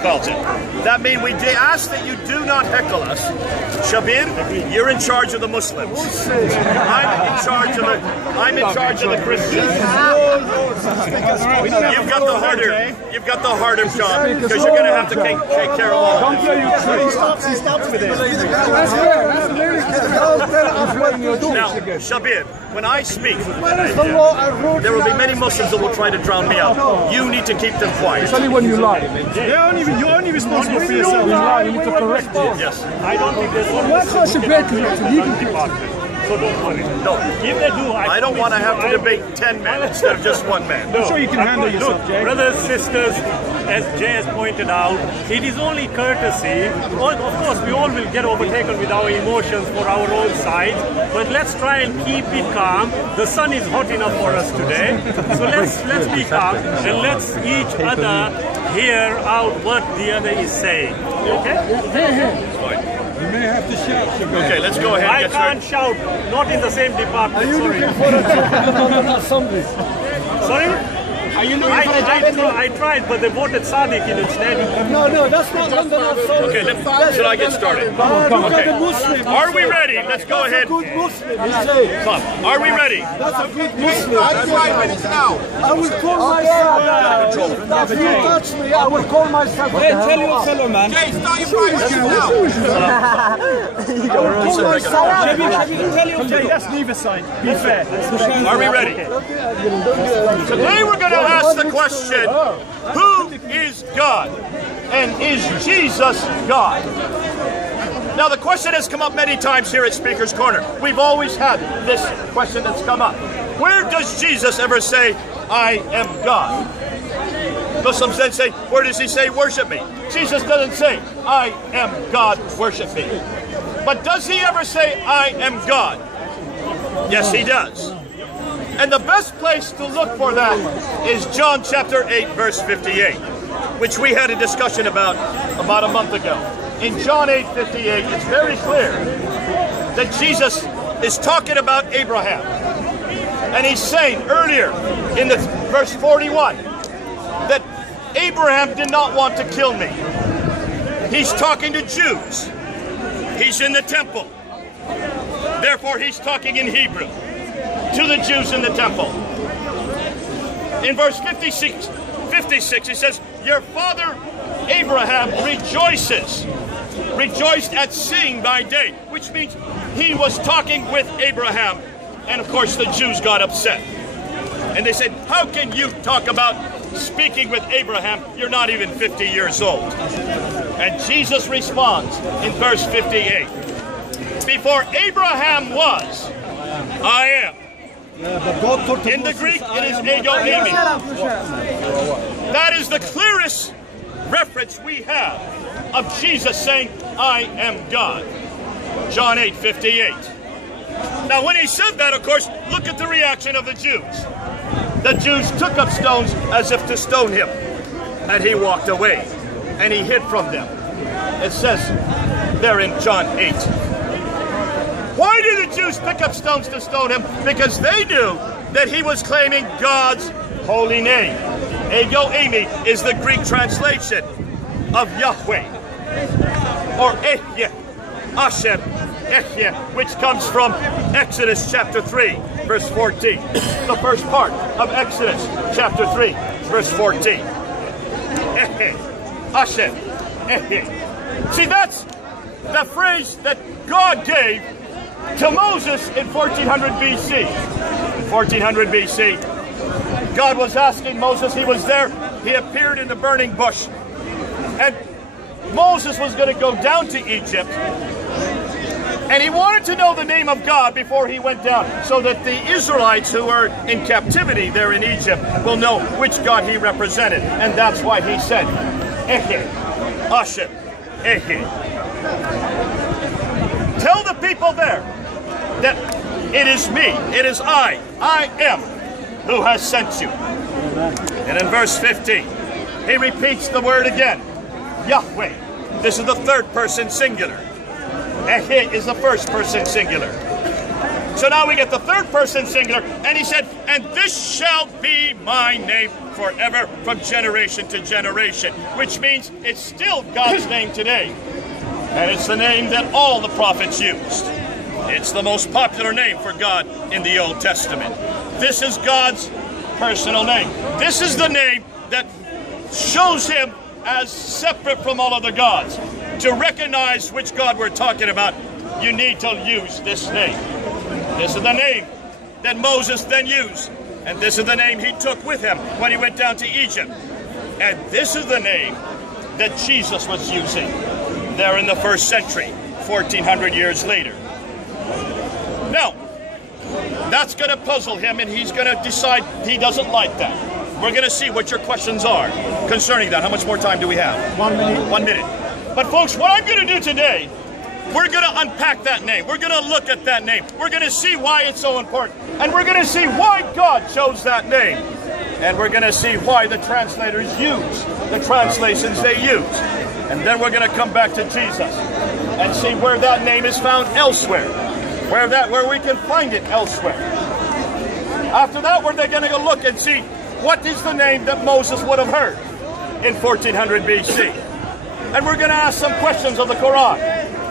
Calls it. That means we ask that you do not heckle us. Shabir, you're in charge of the Muslims. I'm in charge of the Christians. You've got the harder job because you're going to have to take care of all of this. Now, Shabir, when I speak, there will be many Muslims that will try to drown me out. You need to keep them quiet. It's only when you lie. You're only responsible for yourself. You need to correct it. Yes. I don't think there's one. Why can't Shabir correct it? He can correct it. So don't worry. No. If they do, I don't want to have to debate 10 men instead of just one man. I'm sure you can handle yourself, Jay. Brothers, sisters, as Jay has pointed out, it is only courtesy. Of course, we all will get overtaken with our emotions for our own side, but let's try and keep it calm. The sun is hot enough for us today, so let's be calm and let's each other hear out what the other is saying. Okay? You may have to shout, Shabir. Okay, let's go ahead. I can't shout, not in the same department. Are you looking for a job? Sorry? Are you looking for a job? I tried, but they voted Sadiq instead. No, that's not London. Okay, should I get started? Okay. Are we ready? Let's go ahead. Good Muslim, Come. Are we ready? That's a good Muslim. I will call myself. If you touch me, I will call myself. Hey, tell your fellow man. Jay, start your tell your Jay, that's neither side. Be fair. Are we ready? Today we're going to ask the question, who is God? And is Jesus God? Now the question has come up many times here at Speaker's Corner. We've always had this question that's come up. Where does Jesus ever say, I am God? Muslims then say, where does he say, worship me? Jesus doesn't say, I am God, worship me. But does he ever say, I am God? Yes, he does. And the best place to look for that is John chapter 8, verse 58, which we had a discussion about a month ago. In John 8:58, it's very clear that Jesus is talking about Abraham. And he's saying earlier in the verse 41 that Abraham did not want to kill me. He's talking to Jews. He's in the temple. Therefore, he's talking in Hebrew to the Jews in the temple. In verse 56, he says, your father Abraham rejoiced at seeing thy day, which means he was talking with Abraham. And of course the Jews got upset. And they said, how can you talk about speaking with Abraham? You're not even 50 years old. And Jesus responds in verse 58, before Abraham was, I am. In the Greek, it is ego eimi. That is the clearest reference we have of Jesus saying, I am God. John 8:58. Now, when he said that, of course, look at the reaction of the Jews. The Jews took up stones as if to stone him. And he walked away. And he hid from them. It says there in John 8. Why did the Jews pick up stones to stone him? Because they knew that he was claiming God's holy name. Ego eimi is the Greek translation of Yahweh, or Ehyeh, Hashem, Ehyeh, which comes from Exodus chapter 3, verse 14. The first part of Exodus chapter 3, verse 14. Ehyeh, Hashem, Ehyeh. See, that's the phrase that God gave to Moses in 1400 BC. In 1400 BC, God was asking Moses, he was there, he appeared in the burning bush. And Moses was going to go down to Egypt. And he wanted to know the name of God before he went down, so that the Israelites who are in captivity there in Egypt will know which God he represented. And that's why he said, Ehyeh, Hashem, Ehyeh. Tell the people there that it is me, it is I am who has sent you. And in verse 15, he repeats the word again, Yahweh. This is the third person singular. Ehyeh is the first person singular. So now we get the third person singular, and he said, and this shall be my name forever, from generation to generation, which means it's still God's name today. And it's the name that all the prophets used. It's the most popular name for God in the Old Testament. This is God's personal name. This is the name that shows him as separate from all other gods. To recognize which God we're talking about, you need to use this name. This is the name that Moses then used. And this is the name he took with him when he went down to Egypt. And this is the name that Jesus was using there in the first century, 1400 years later. Now, that's going to puzzle him, and he's going to decide he doesn't like that. We're going to see what your questions are concerning that. How much more time do we have? 1 minute. 1 minute. But folks, what I'm going to do today, we're going to unpack that name. We're going to look at that name. We're going to see why it's so important. And we're going to see why God chose that name. And we're going to see why the translators use the translations they use. And then we're going to come back to Jesus and see where that name is found elsewhere. Where we can find it elsewhere. After that, we're going to go look and see what is the name that Moses would have heard in 1400 BC. And we're going to ask some questions of the Qur'an.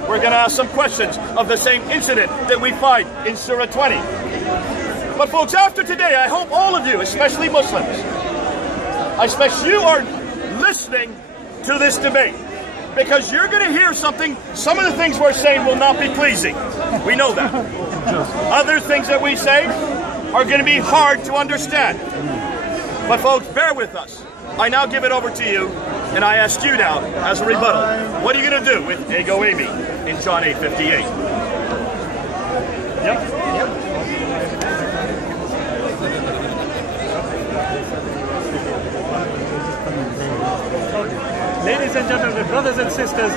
We're going to ask some questions of the same incident that we find in Surah 20. But folks, after today, I hope all of you, especially Muslims, especially you, are listening to this debate. Because you're going to hear something, some of the things we're saying will not be pleasing. We know that. Other things that we say are going to be hard to understand. But folks, bear with us. I now give it over to you, and I ask you now, as a rebuttal, what are you going to do with Ego Amy in John 8:58? Yep. Ladies and gentlemen, brothers and sisters,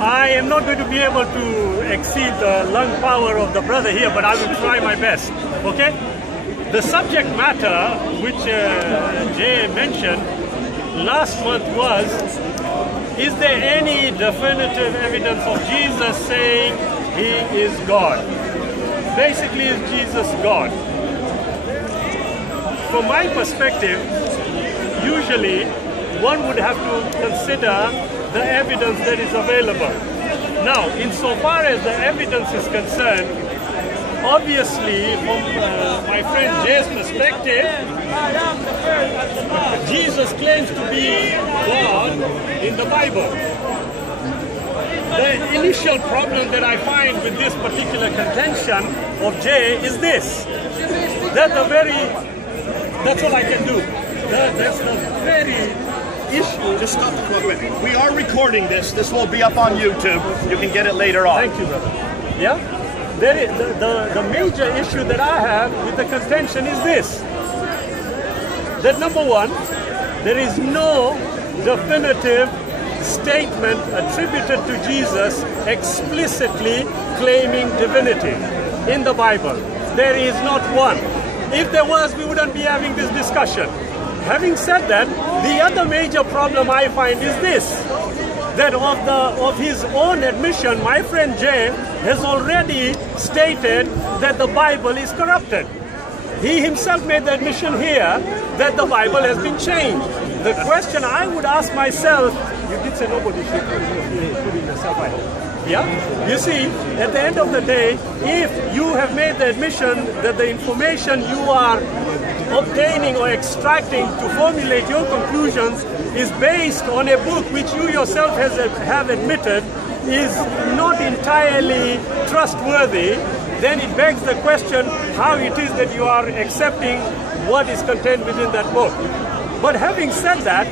I am not going to be able to exceed the lung power of the brother here, but I will try my best, okay? The subject matter which Jay mentioned last month was, is there any definitive evidence of Jesus saying he is God? Basically, is Jesus God? From my perspective, usually one would have to consider the evidence that is available. Now, insofar as the evidence is concerned, obviously, from my friend Jay's perspective, Jesus claims to be God in the Bible. The initial problem that I find with this particular contention of Jay is this. That's all I can do. That's the very issue. Just stop the clock. We are recording this. This will be up on YouTube. You can get it later on. Thank you, brother. Yeah? There is, the major issue that I have with the contention is this. That number one, there is no definitive statement attributed to Jesus explicitly claiming divinity in the Bible. There is not one. If there was, we wouldn't be having this discussion. Having said that, the other major problem I find is this, that of his own admission, my friend Jay has already stated that the Bible is corrupted. He himself made the admission here that the Bible has been changed. The question I would ask myself, you did say nobody should put in yourself, I hope. Yeah? You see, at the end of the day, if you have made the admission that the information you are obtaining or extracting to formulate your conclusions is based on a book which you yourself have admitted is not entirely trustworthy, then it begs the question how it is that you are accepting what is contained within that book. But having said that,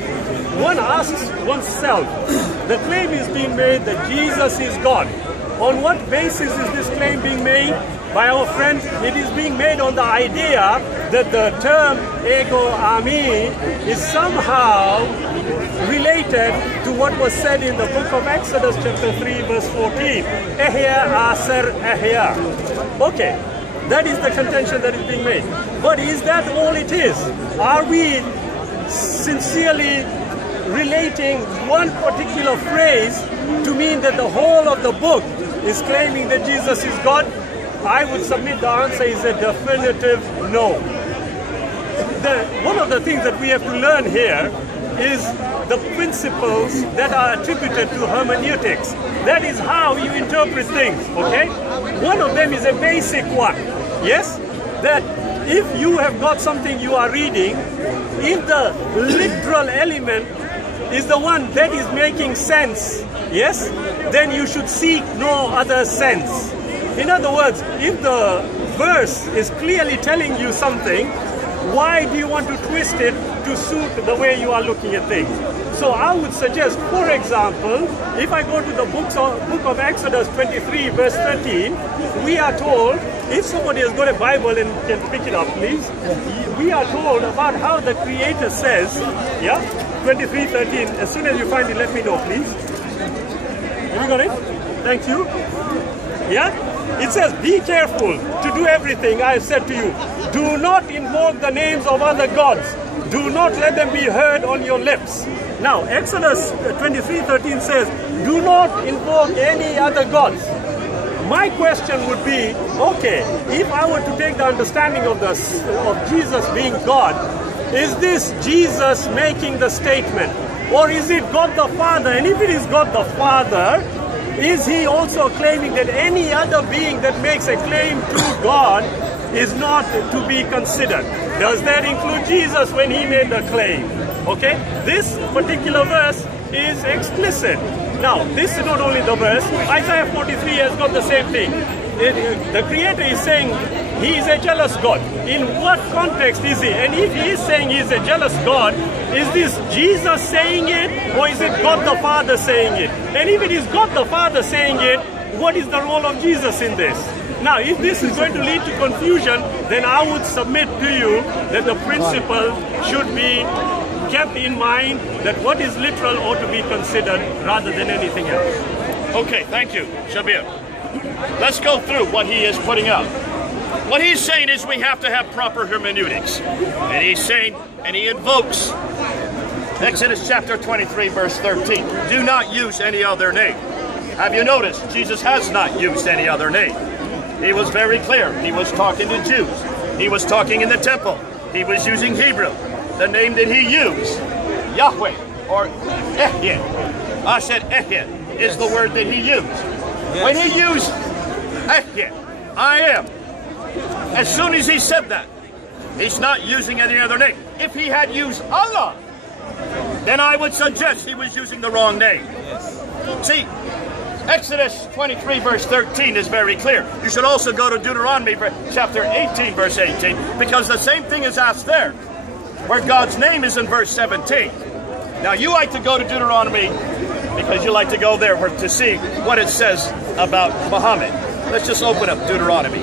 one asks oneself, the claim is being made that Jesus is God. On what basis is this claim being made? By our friends, it is being made on the idea that the term ego ami is somehow related to what was said in the book of Exodus chapter 3 verse 14. Ehya aser ehya. Okay, that is the contention that is being made. But is that all it is? Are we sincerely relating one particular phrase to mean that the whole of the book is claiming that Jesus is God? I would submit the answer is a definitive no. One of the things that we have to learn here is the principles that are attributed to hermeneutics. That is how you interpret things, okay? One of them is a basic one, yes? That if you have got something you are reading, if the literal element is the one that is making sense, yes, then you should seek no other sense. In other words, if the verse is clearly telling you something, why do you want to twist it to suit the way you are looking at things? So I would suggest, for example, if I go to the book of Exodus 23 verse 13, we are told, if somebody has got a Bible and can pick it up please, we are told about how the Creator says, yeah, 23:13, as soon as you find it, let me know please. Have you got it? Thank you. Yeah? It says, be careful to do everything I have said to you. Do not invoke the names of other gods. Do not let them be heard on your lips. Now, Exodus 23:13 says, do not invoke any other gods. My question would be, okay, if I were to take the understanding of Jesus being God, is this Jesus making the statement? Or is it God the Father? And if it is God the Father, is he also claiming that any other being that makes a claim to God is not to be considered? Does that include Jesus when he made the claim? Okay, this particular verse is explicit. Now, this is not only the verse, Isaiah 43 has got the same thing. The Creator is saying he is a jealous God. In what context is he? And if he is saying he is a jealous God, is this Jesus saying it, or is it God the Father saying it? And if it is God the Father saying it, what is the role of Jesus in this? Now, if this is going to lead to confusion, then I would submit to you that the principle should be kept in mind, that what is literal ought to be considered rather than anything else. Okay, thank you, Shabir. Let's go through what he is putting out. What he's saying is we have to have proper hermeneutics. And he's saying, and he invokes Exodus chapter 23, verse 13. Do not use any other name. Have you noticed? Jesus has not used any other name. He was very clear. He was talking to Jews. He was talking in the temple. He was using Hebrew. The name that he used, Yahweh, or Ehyeh, Asher Ehyeh, is the word that he used. When he used Ehyeh, I am, as soon as he said that, he's not using any other name. If he had used Allah, then I would suggest he was using the wrong name. See, Exodus 23 verse 13 is very clear. You should also go to Deuteronomy chapter 18 verse 18, because the same thing is asked there, where God's name is in verse 17. Now you like to go to Deuteronomy because you like to go there to see what it says about Muhammad. Let's just open up Deuteronomy.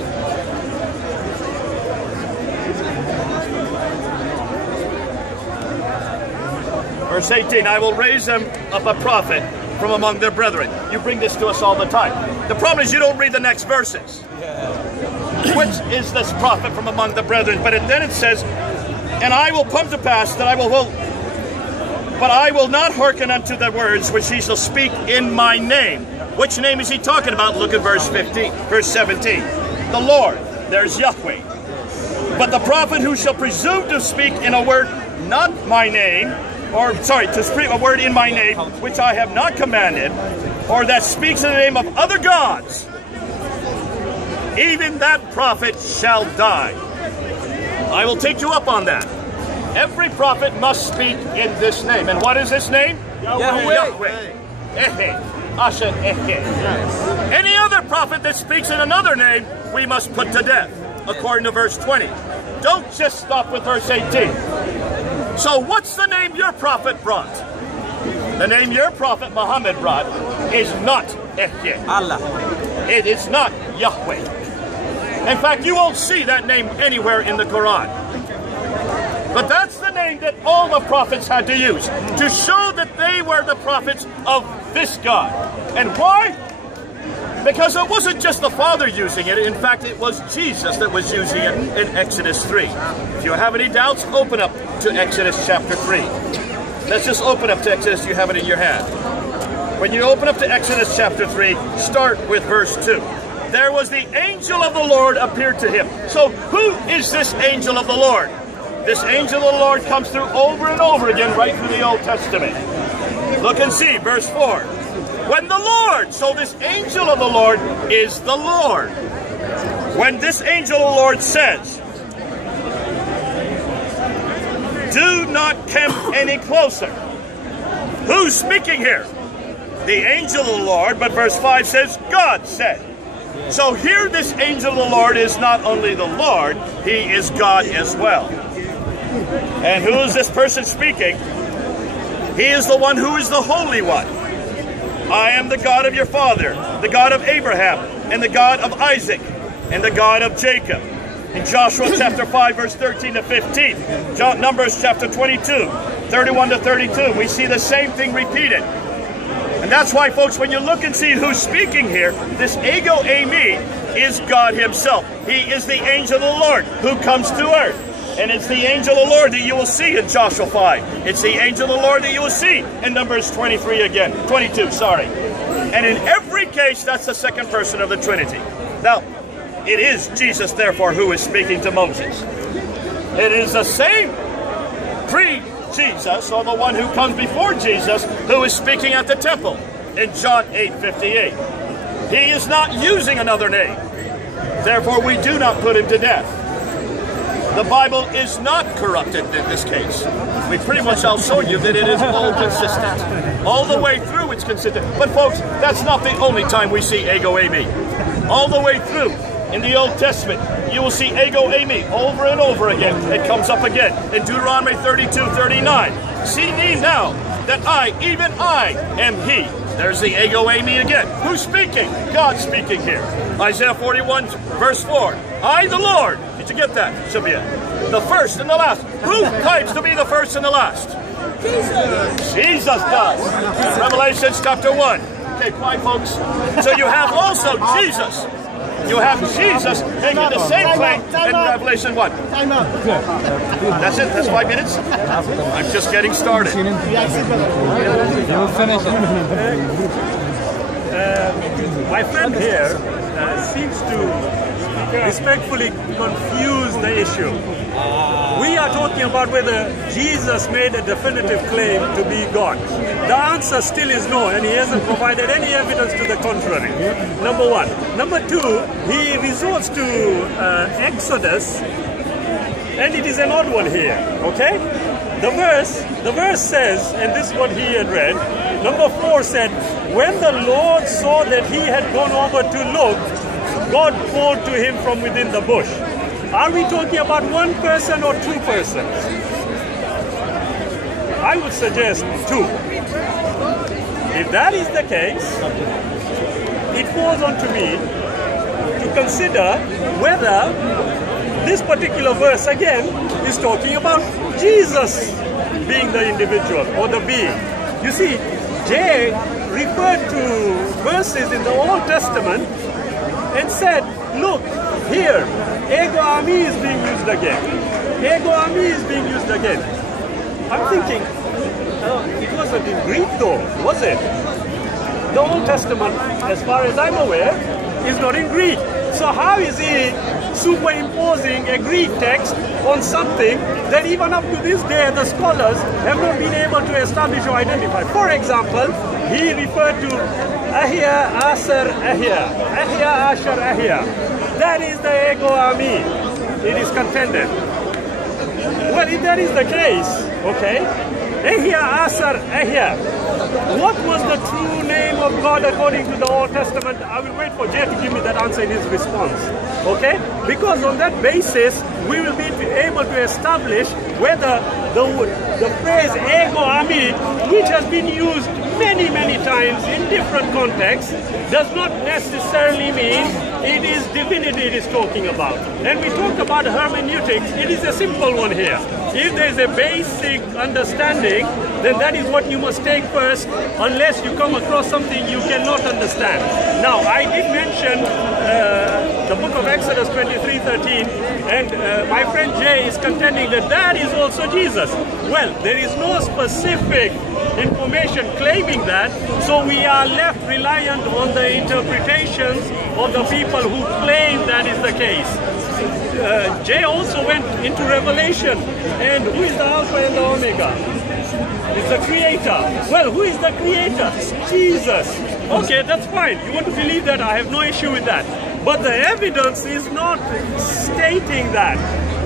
Verse 18, I will raise them up a prophet from among their brethren. You bring this to us all the time. The problem is you don't read the next verses. Which is this prophet from among the brethren? But then it says, and I will come to pass that I will not hearken unto the words which he shall speak in my name. Which name is he talking about? Look at verse 17. The Lord, there's Yahweh. But the prophet who shall presume to speak in a word not my name, to speak a word in my name, which I have not commanded, or that speaks in the name of other gods, even that prophet shall die. I will take you up on that. Every prophet must speak in this name. And what is this name? Yahweh. Yahweh. Ehyeh. Asher Ehyeh. Yes. Any other prophet that speaks in another name, we must put to death, according to verse 20. Don't just stop with verse 18. So what's the name your prophet brought? The name your prophet Muhammad brought is not Ehyeh. Allah. It is not Yahweh. In fact, you won't see that name anywhere in the Qur'an. But that's the name that all the prophets had to use to show that they were the prophets of this God. And why? Because it wasn't just the Father using it. In fact, it was Jesus that was using it in Exodus 3. If you have any doubts, open up to Exodus chapter 3. Let's just open up to Exodus. You have it in your hand. When you open up to Exodus chapter 3, start with verse 2. there was the angel of the Lord appeared to him. So who is this angel of the Lord? This angel of the Lord comes through over and over again right through the Old Testament. Look and see, verse 4. When the Lord, so this angel of the Lord is the Lord. When this angel of the Lord says, do not come any closer. Who's speaking here? The angel of the Lord, but verse 5 says, God said. So here this angel of the Lord is not only the Lord, he is God as well. And who is this person speaking? He is the one who is the Holy One. I am the God of your father, the God of Abraham, and the God of Isaac, and the God of Jacob. In Joshua chapter 5, verse 13 to 15. Numbers chapter 22, 31 to 32. We see the same thing repeated. And that's why, folks, when you look and see who's speaking here, this ego eimi is God himself. He is the angel of the Lord who comes to earth. And it's the angel of the Lord that you will see in Joshua 5. It's the angel of the Lord that you will see in Numbers 22, sorry. And in every case, that's the second person of the Trinity. Now, it is Jesus, therefore, who is speaking to Moses. It is the same pre-Jesus, or the one who comes before Jesus, who is speaking at the temple in John 8:58. He is not using another name. Therefore, we do not put him to death. The Bible is not corrupted in this case. We pretty much all showed you that it is all consistent. All the way through it's consistent. But folks, that's not the only time we see ego eimi. All the way through in the Old Testament, you will see ego eimi over and over again. It comes up again in Deuteronomy 32:39. See ye now that I, even I, am he. There's the ego eimi again. Who's speaking? God speaking here. Isaiah 41 verse 4. I, the Lord. Did you get that, Shabir? The first and the last. Who claims to be the first and the last? Jesus. Jesus does. Revelation chapter 1. Okay, quiet, folks. So you have also Jesus. You have Jesus making the same claim in Revelation 1. That's it? That's 5 minutes? I'm just getting started. You'll finish it. My friend here seems to respectfully confuse the issue. We are talking about whether Jesus made a definitive claim to be God. The answer still is no, and he hasn't provided any evidence to the contrary. Number one. Number two, he resorts to Exodus, and it is an odd one here, okay? The verse says, and this is what he had read, number 4 said, when the Lord saw that he had gone over to look, God called to him from within the bush. Are we talking about one person or two persons? I would suggest two. If that is the case, it falls on to me to consider whether this particular verse again is talking about Jesus being the individual or the being. You see, Jay referred to verses in the Old Testament and said, look, here, ego eimi is being used again. Ego eimi is being used again. I'm thinking, it wasn't in Greek though, was it? The Old Testament, as far as I'm aware, is not in Greek. So how is he superimposing a Greek text on something that even up to this day the scholars have not been able to establish or identify? For example, he referred to Ahia, Asher, Ahia. Ahia, Asher, Ahia. That is the ego eimi. It is contended. Well, if that is the case, okay, Ahia, Asher, Ahia. What was the true name of God according to the Old Testament? I will wait for Jay to give me that answer in his response. Okay? Because on that basis, we will be able to establish whether the phrase ego eimi, which has been used many, many times in different contexts, does not necessarily mean it is divinity it is talking about. And we talk about hermeneutics, it is a simple one here. If there is a basic understanding, then that is what you must take first, unless you come across something you cannot understand. Now, I did mention the book of Exodus 23:13, and my friend Jay is contending that that is also Jesus. Well, there is no specific information claiming that, so we are left reliant on the interpretations of the people who claim that is the case. Jay also went into Revelation, and who is the Alpha and the Omega? It's the Creator. Well, who is the Creator? Jesus. Okay, that's fine. You want to believe that? I have no issue with that. But the evidence is not stating that.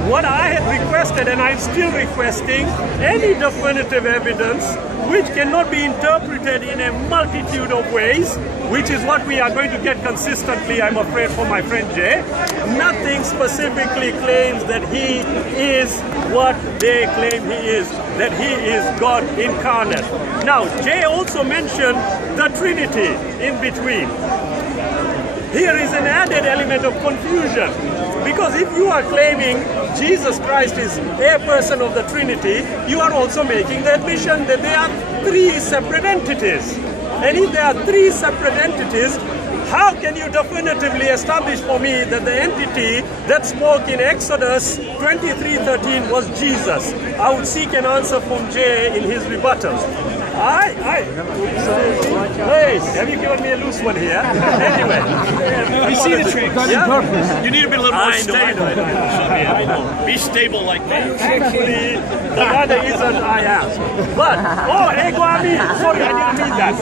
What I had requested, and I'm still requesting, any definitive evidence which cannot be interpreted in a multitude of ways, which is what we are going to get consistently, I'm afraid, from my friend Jay. Nothing specifically claims that he is what they claim he is, that he is God incarnate. Now, Jay also mentioned the Trinity in between. Here is an added element of confusion, because if you are claiming Jesus Christ is a person of the Trinity, you are also making the admission that there are three separate entities. And if there are three separate entities, how can you definitively establish for me that the entity that spoke in Exodus 23:13 was Jesus? I would seek an answer from Jay in his rebuttal. Hey, have you given me a loose one here? Anyway. You see the trick. Yeah? You need to be a little more stable. I know. Be stable like me. Actually, the other isn't I am. But, ego ami. Sorry, I didn't mean that.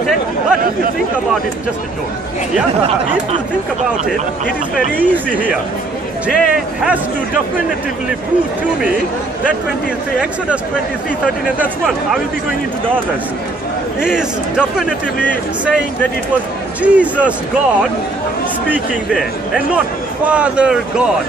Okay? But if you think about it, just a joke. Yeah? If you think about it, it is very easy here. Jay has to definitively prove to me that Exodus 23:13, and that's one. I will be going into the others. Is definitively saying that it was Jesus God speaking there, and not Father God.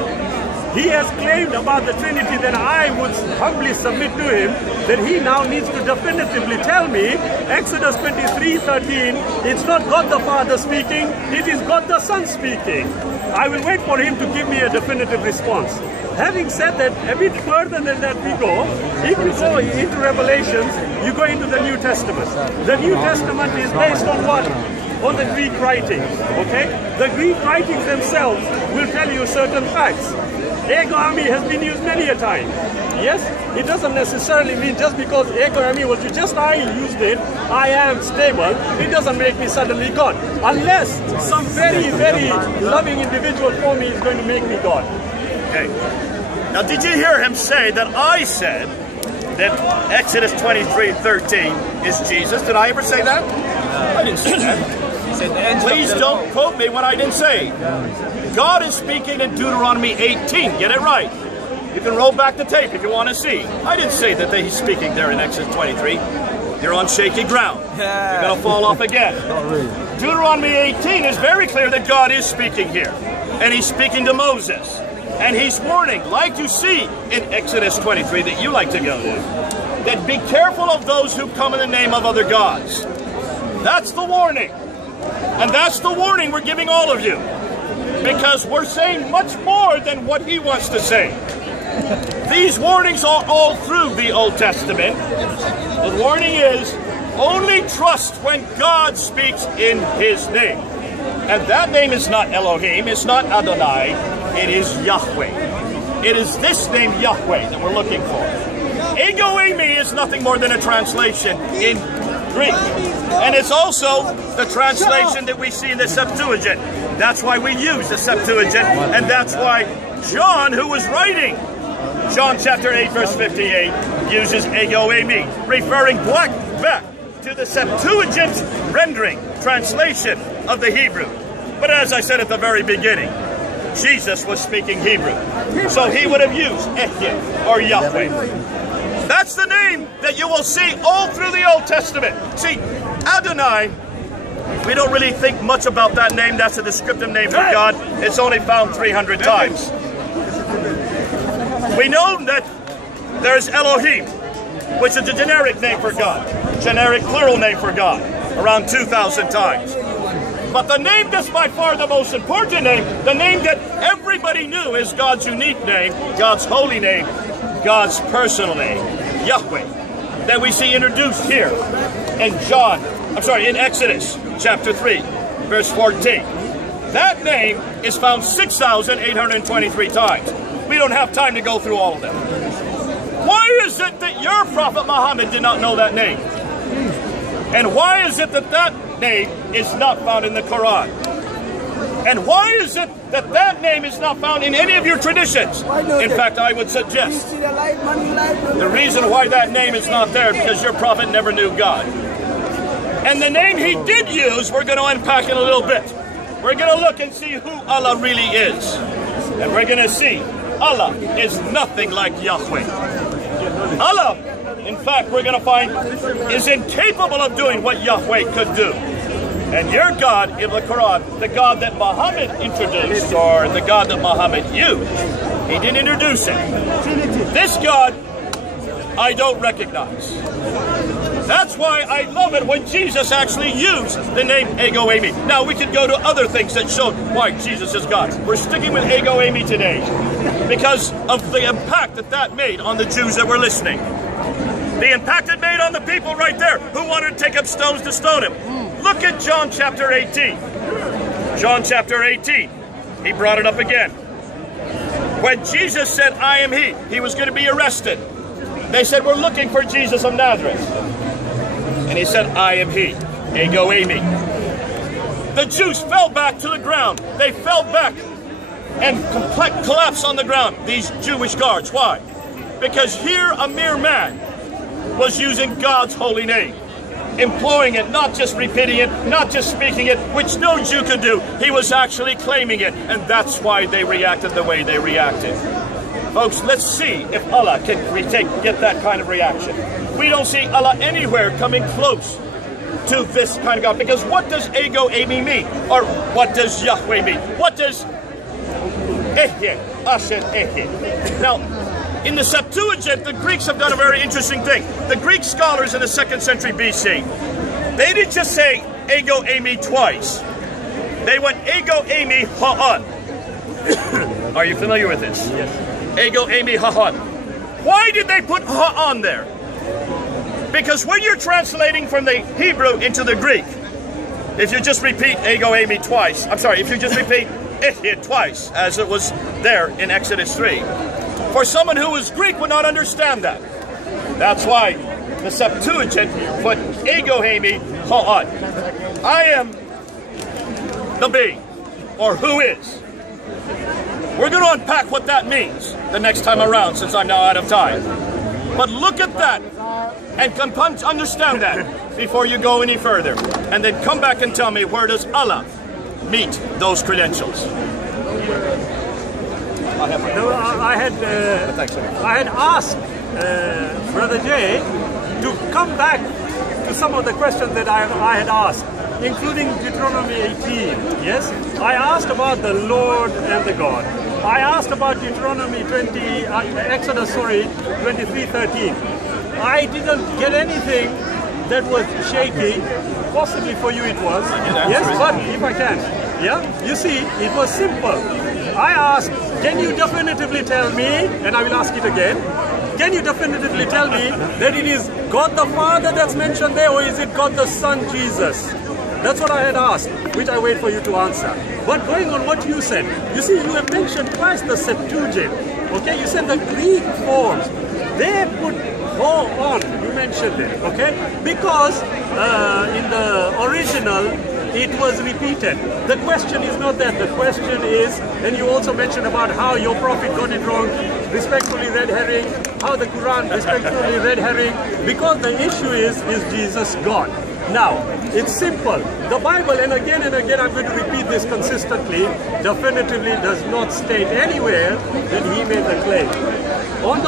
He has claimed about the Trinity, then I would humbly submit to him that he now needs to definitively tell me, Exodus 23:13, it's not God the Father speaking, it is God the Son speaking. I will wait for him to give me a definitive response. Having said that, a bit further than that we go, if you go into Revelations, you go into the New Testament. The New Testament is based on what? On the Greek writings, okay? The Greek writings themselves will tell you certain facts. Ego ami has been used many a time. Yes, it doesn't necessarily mean just because ego ami was used, just I used it, I am stable, it doesn't make me suddenly God. Unless some very, very loving individual for me is going to make me God. Okay. Now, did you hear him say that I said that Exodus 23:13 is Jesus? Did I ever say that? I didn't say that. Please don't quote me when I didn't say. God is speaking in Deuteronomy 18. Get it right. You can roll back the tape if you want to see. I didn't say that he's speaking there in Exodus 23. You're on shaky ground. You're going to fall off again. Deuteronomy 18 is very clear that God is speaking here. And he's speaking to Moses. And he's warning, like you see in Exodus 23 that you like to go to, that be careful of those who come in the name of other gods. That's the warning. And that's the warning we're giving all of you. Because we're saying much more than what he wants to say. These warnings are all through the Old Testament. The warning is, only trust when God speaks in his name. And that name is not Elohim, it's not Adonai, it is Yahweh. It is this name Yahweh that we're looking for. Ego eimi is nothing more than a translation in Greek. And it's also the translation that we see in the Septuagint. That's why we use the Septuagint, and that's why John, who was writing John chapter 8, verse 58, uses ego eimi, referring back to the Septuagint rendering, translation of the Hebrew. But as I said at the very beginning, Jesus was speaking Hebrew. So he would have used Ehyeh or Yahweh. That's the name that you will see all through the Old Testament. See, Adonai, we don't really think much about that name. That's a descriptive name for God. It's only found 300 times. We know that there's Elohim, which is a generic name for God. Generic plural name for God. Around 2,000 times. But the name that's by far the most important name, the name that everybody knew is God's unique name, God's holy name, God's personal name, Yahweh, that we see introduced here in in Exodus chapter 3, verse 14. That name is found 6,823 times. We don't have time to go through all of them. Why is it that your prophet Muhammad did not know that name? And why is it that that name is not found in the Qur'an? And why is it that that name is not found in any of your traditions? In fact, I would suggest the reason why that name is not there is because your prophet never knew God. And the name he did use, we're going to unpack in a little bit. We're going to look and see who Allah really is. And we're going to see Allah is nothing like Yahweh. Allah, in fact, we're going to find, is incapable of doing what Yahweh could do. And your God in the Quran, the God that Muhammad introduced, or the God that Muhammad used, he didn't introduce it. This God, I don't recognize. That's why I love it when Jesus actually used the name Ego Eimi. Now, we could go to other things that show why Jesus is God. We're sticking with Ego Eimi today because of the impact that that made on the Jews that were listening. The impact it made on the people right there who wanted to take up stones to stone him. Look at John chapter 18. John chapter 18. He brought it up again. When Jesus said, I am he was going to be arrested. They said, we're looking for Jesus of Nazareth. And he said, I am he. Ego Eimi. The Jews fell back to the ground. They fell back and collapsed on the ground. These Jewish guards. Why? Because here a mere man was using God's holy name. Employing it, not just repeating it, not just speaking it, which no Jew could do. He was actually claiming it. And that's why they reacted the way they reacted. Folks, let's see if Allah can get that kind of reaction. We don't see Allah anywhere coming close to this kind of God. Because what does Ego Eimi mean? Or what does Yahweh mean? What does Ehye, Asher Ehye? Now, in the Septuagint, the Greeks have done a very interesting thing. The Greek scholars in the 2nd century BC, they didn't just say Ego Eimi twice. They went Ego Eimi Ha'an. Are you familiar with this? Yes. Ego Eimi Ha'an. Why did they put Ha'an there? Because when you're translating from the Hebrew into the Greek, if you just repeat Ego Eimi twice, if you just repeat Ehye twice, as it was there in Exodus 3, for someone who was Greek would not understand that. That's why the Septuagint put Ego Eimi Ha'an. I am the being, or who is. We're going to unpack what that means the next time around, since I'm now out of time. But look at that and understand that before you go any further. And then come back and tell me, where does Allah meet those credentials? I had asked Brother Jay to come back to some of the questions that I had asked, including Deuteronomy 18. Yes, I asked about the Lord and the God. I asked about Exodus 23:13. I didn't get anything that was shaky. Possibly for you it was. Yes, but if I can. Yeah, you see, it was simple. I asked, can you definitively tell me, and I will ask it again, can you definitively tell me that it is God the Father that's mentioned there, or is it God the Son, Jesus? That's what I had asked, which I wait for you to answer. But going on what you said, you see, you have mentioned twice the Septuagint. Okay, you said the Greek forms, they put ho on, you mentioned it, okay? Because in the original, it was repeated. The question is not that. The question is, and you also mentioned about how your prophet got it wrong, respectfully red herring, how the Quran respectfully red herring, because the issue is Jesus God? Now, it's simple. The Bible, and again I'm going to repeat this consistently, definitively does not state anywhere that he made the claim. On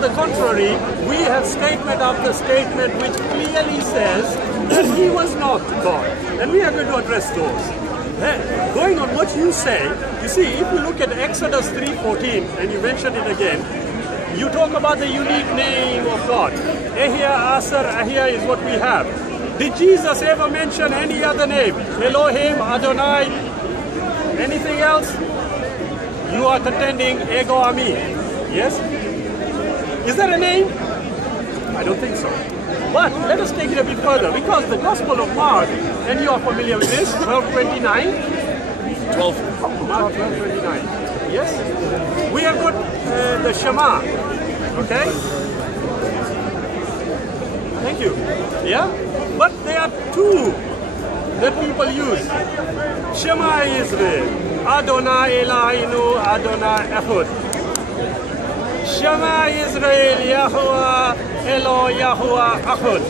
the contrary, we have statement after statement which clearly says that he was not God. And we are going to address those. Going on what you say, you see, if you look at Exodus 3:14, and you mentioned it again, you talk about the unique name of God. Ehya, Asar, Ahya is what we have. Did Jesus ever mention any other name? Elohim, Adonai, anything else? You are contending Ego Ami. Yes? Is that a name? I don't think so. But let us take it a bit further, because the Gospel of Mark, and you are familiar with this, 12:29. Mark 12:29. Yes? We have got the Shema. Okay? Thank you. Yeah? But there are two that people use. Shema Israel, Adonai Eloheinu, Adonai Echad. Shema Israel, Yahuwah Elo, Yahuwah Echad.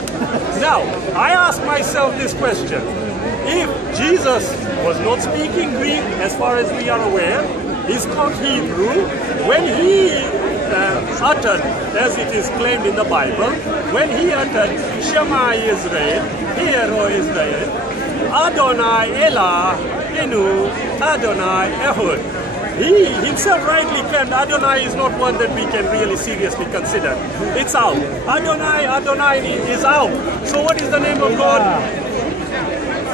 Now, I ask myself this question. If Jesus was not speaking Greek, as far as we are aware, he spoke Hebrew, when he uttered, as it is claimed in the Bible, when he uttered Shema Israel, Hear, O Israel, Adonai Eloheinu, Adonai Echad. He himself rightly claimed Adonai is not one that we can really seriously consider. It's out. Adonai is out. So what is the name of God?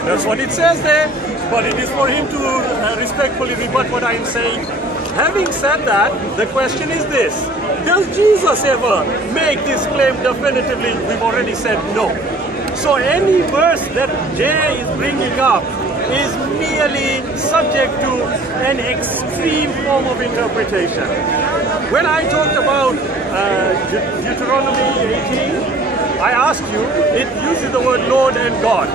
That's what it says there. But it is for him to respectfully rebut what I am saying. Having said that, the question is this. Does Jesus ever make this claim definitively? We've already said no. So any verse that Jay is bringing up is merely subject to an extreme form of interpretation. When I talked about Deuteronomy 18, I asked you, it uses the word Lord and God.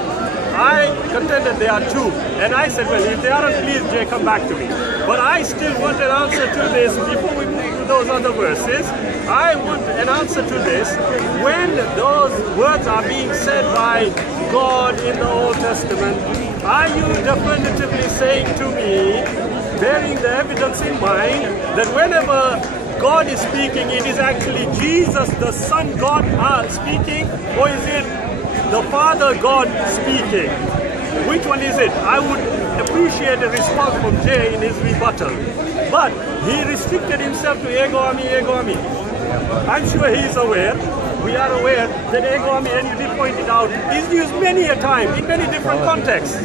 I contended there are two, and I said, well, if they aren't, please, Jay, come back to me. But I still want an answer to this before we move to those other verses. I want an answer to this. When those words are being said by God in the Old Testament, are you definitively saying to me, bearing the evidence in mind, that whenever God is speaking, it is actually Jesus, the Son God, speaking, or is it the Father God speaking? Which one is it? I would appreciate a response from Jay in his rebuttal. But he restricted himself to ego ami, ego ami. I'm sure he is aware, we are aware that ego ami, and you did point it out, is used many a time in many different contexts.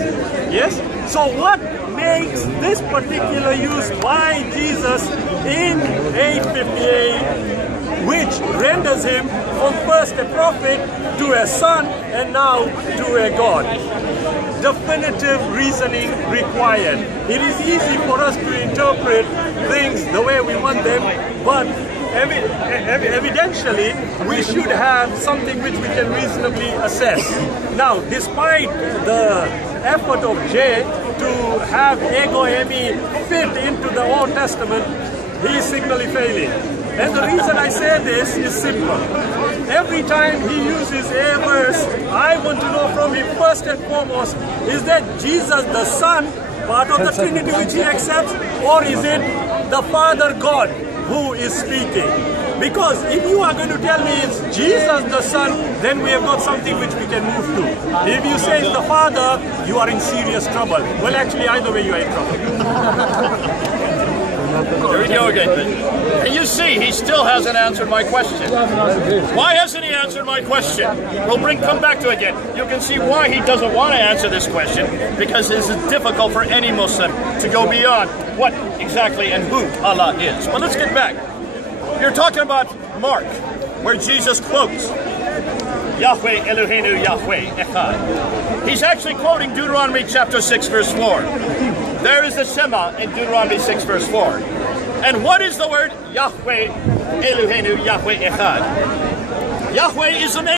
Yes? So what makes this particular use by Jesus in 858, which renders him from first a prophet to a son and now to a God? Definitive reasoning required. It is easy for us to interpret things the way we want them, but evidentially we should have something which we can reasonably assess. Now, despite the effort of Jay to have ego emi fit into the Old Testament, he is signally failing. And the reason I say this is simple. Every time he uses a verse, I want to know from him first and foremost, is that Jesus the Son, part of the Trinity which he accepts, or is it the Father God who is speaking? Because if you are going to tell me it's Jesus the Son, then we have got something which we can move to. If you say it's the Father, you are in serious trouble. Well, actually, either way you are in trouble. There we go again. And you see, he still hasn't answered my question. Why hasn't he answered my question? We'll come back to it again. You can see why he doesn't want to answer this question, because this is difficult for any Muslim to go beyond what exactly and who Allah is. But let's get back. You're talking about Mark, where Jesus quotes Yahweh Eloheinu Yahweh Echad. He's actually quoting Deuteronomy chapter 6 verse 4. There is the Shema in Deuteronomy 6 verse 4. And what is the word Yahweh Eloheinu Yahweh Echad? Yahweh is the name.